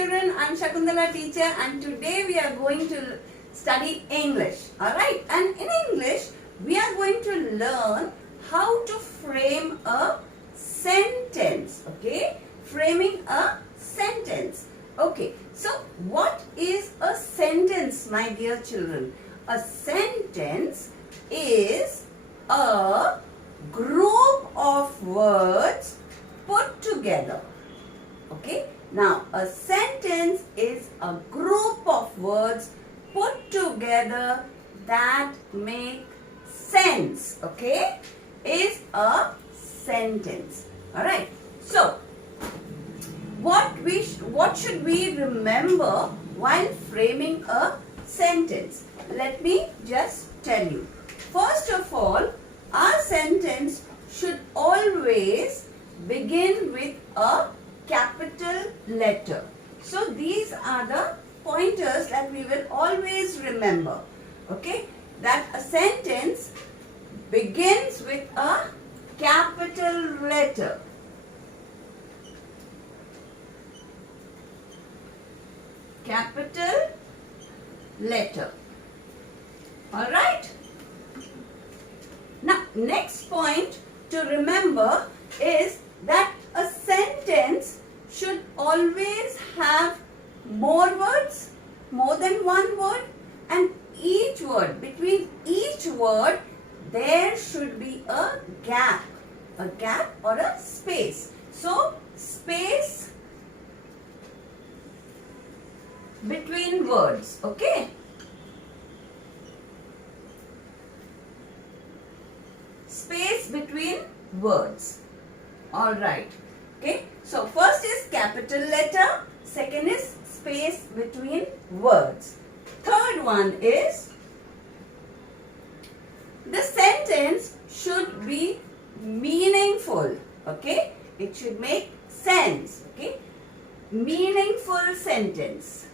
children, I am Shakuntala teacher and today we are going to study English. Alright, and in English we are going to learn how to frame a sentence. Okay, framing a sentence. Okay, so what is a sentence, my dear children? A sentence is a group of words put together. Okay, now a sentence is a group of words put together that make sense. Okay, is a sentence. All right, so what should we remember while framing a sentence? Let me just tell you. First of all, our sentence should always begin with a capital letter. So these are the pointers that we will always remember. Okay, that a sentence begins with a capital letter. Capital letter. All right. Now, next point to remember is that a sentence should always have more words, more than one word, and each word, between each word, there should be a gap or a space. So, space between words, okay? Space between words. All right. Okay. So first is capital letter. Second is space between words. Third one is the sentence should be meaningful. Okay. It should make sense. Okay. Meaningful sentence.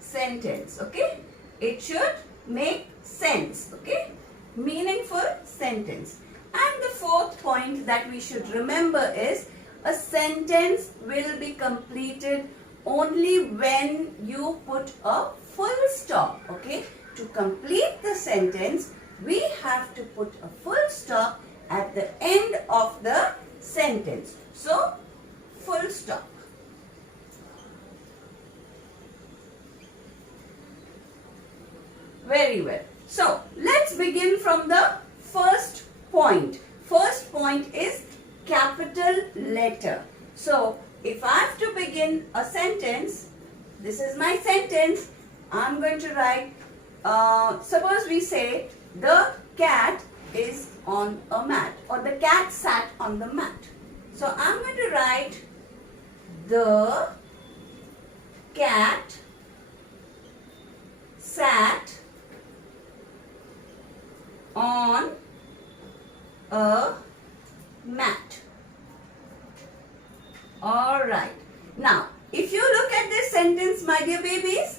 Sentence, okay? It should make sense, okay? Meaningful sentence. And the fourth point that we should remember is a sentence will be completed only when you put a full stop, okay? To complete the sentence, we have to put a full stop at the end of the sentence. So, full stop. Very well. So, let's begin from the first point. First point is capital letter. So, if I have to begin a sentence, this is my sentence, I'm going to write, suppose we say, the cat is on a mat, or the cat sat on the mat. So, I'm going to write, the cat sat on a mat. Alright. Now, if you look at this sentence, my dear babies,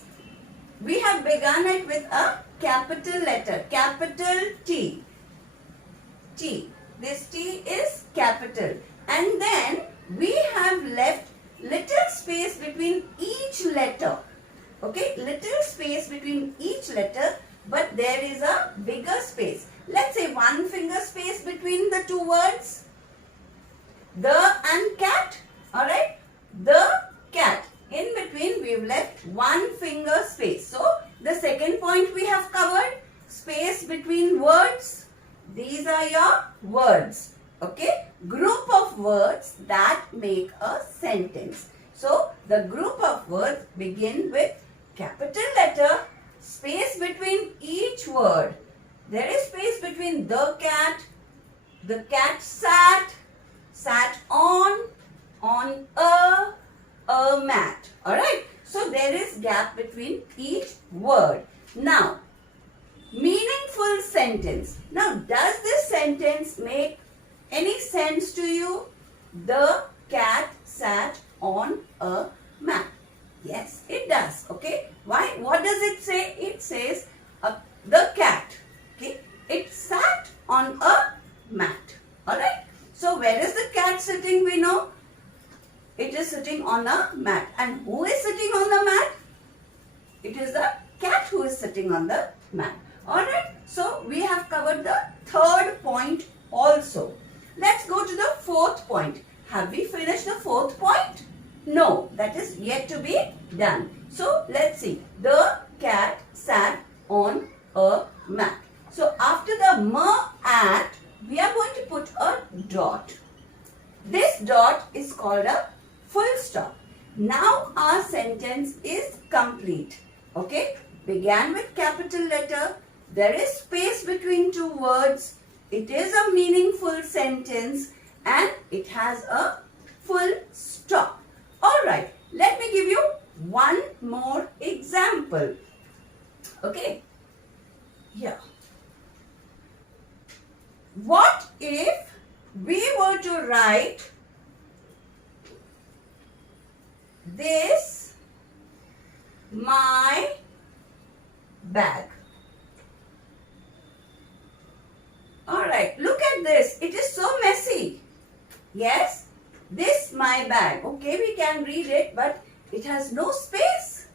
we have begun it with a capital letter, capital T. T. This T is capital. And then we have left little space between each letter. Okay, little space between each letter, but there is a bigger space. Let's say one finger space between the two words. The and cat. Alright. The cat. In between we have left one finger space. So, the second point we have covered. Space between words. These are your words. Okay. Group of words that make a sentence. So, the group of words begin with capital letter. Space between each word. There is space between the cat sat on a mat. Alright. So there is gap between each word. Now, meaningful sentence. Now, does this sentence make any sense to you? The cat sat on a mat. Yes, it does. Okay. Why? What does it say? It says the cat. Okay. It sat on a mat. Alright. So where is the cat sitting? We know it is sitting on a mat. And who is sitting on the mat? It is the cat who is sitting on the mat. Alright. So we have covered the third point also. Let's go to the fourth point. Have we finished the fourth point? No, that is yet to be done. So let's see. The cat sat on a mat. So after the at, we are going to put a dot. This dot is called a full stop. Now our sentence is complete. Okay? Began with capital letter. There is space between two words. It is a meaningful sentence and it has a full stop. Alright, let me give you one more example. Okay? Here. What if we were to write this my bag? Alright, look at this. It is so messy. Yes, this my bag. Okay, we can read it, but it has no space.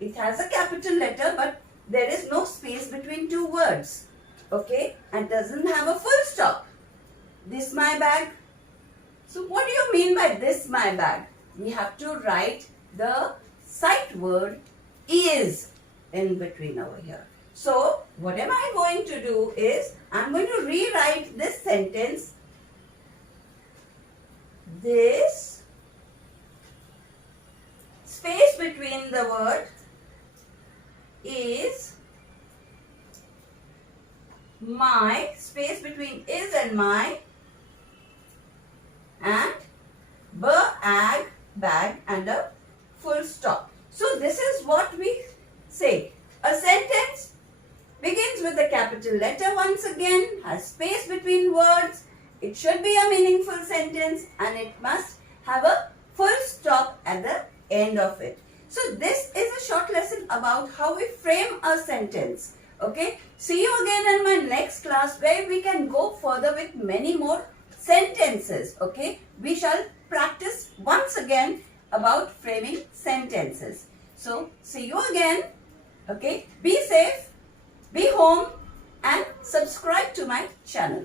It has a capital letter, but there is no space between two words. Okay, and doesn't have a full stop. This my bag. So what do you mean by this my bag? We have to write the sight word is in between over here. So what am I going to do is, I'm going to rewrite this sentence. This space between the word is my, space between is and my, and bag and a full stop. So this is what we say. A sentence begins with a capital letter once again, has space between words. It should be a meaningful sentence and it must have a full stop at the end of it. So this is a short lesson about how we frame a sentence. Okay. See you again in my next class where we can go further with many more sentences. Okay. We shall practice once again about framing sentences. So see you again. Okay. Be safe, be home and subscribe to my channel.